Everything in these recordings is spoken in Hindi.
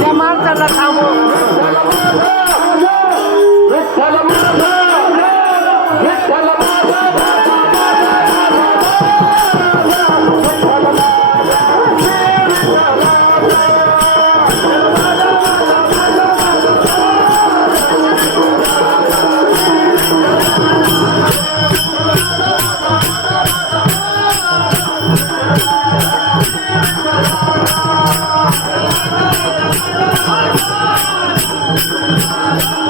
Chama Hare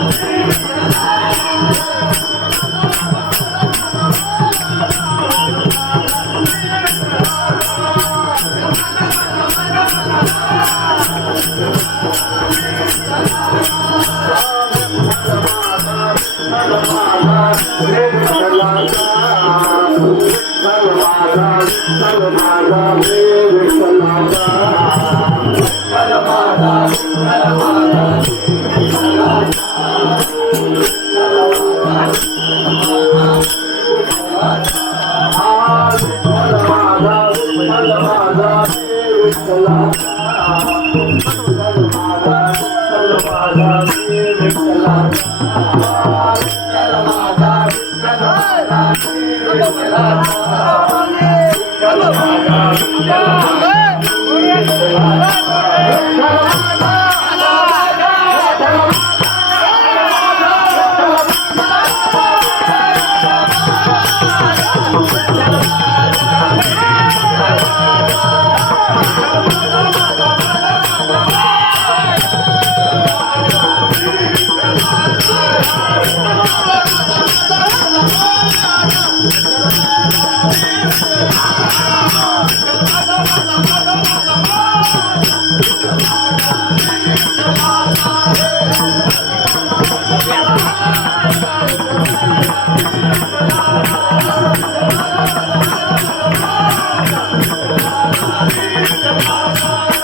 Hare Come on. Thank you.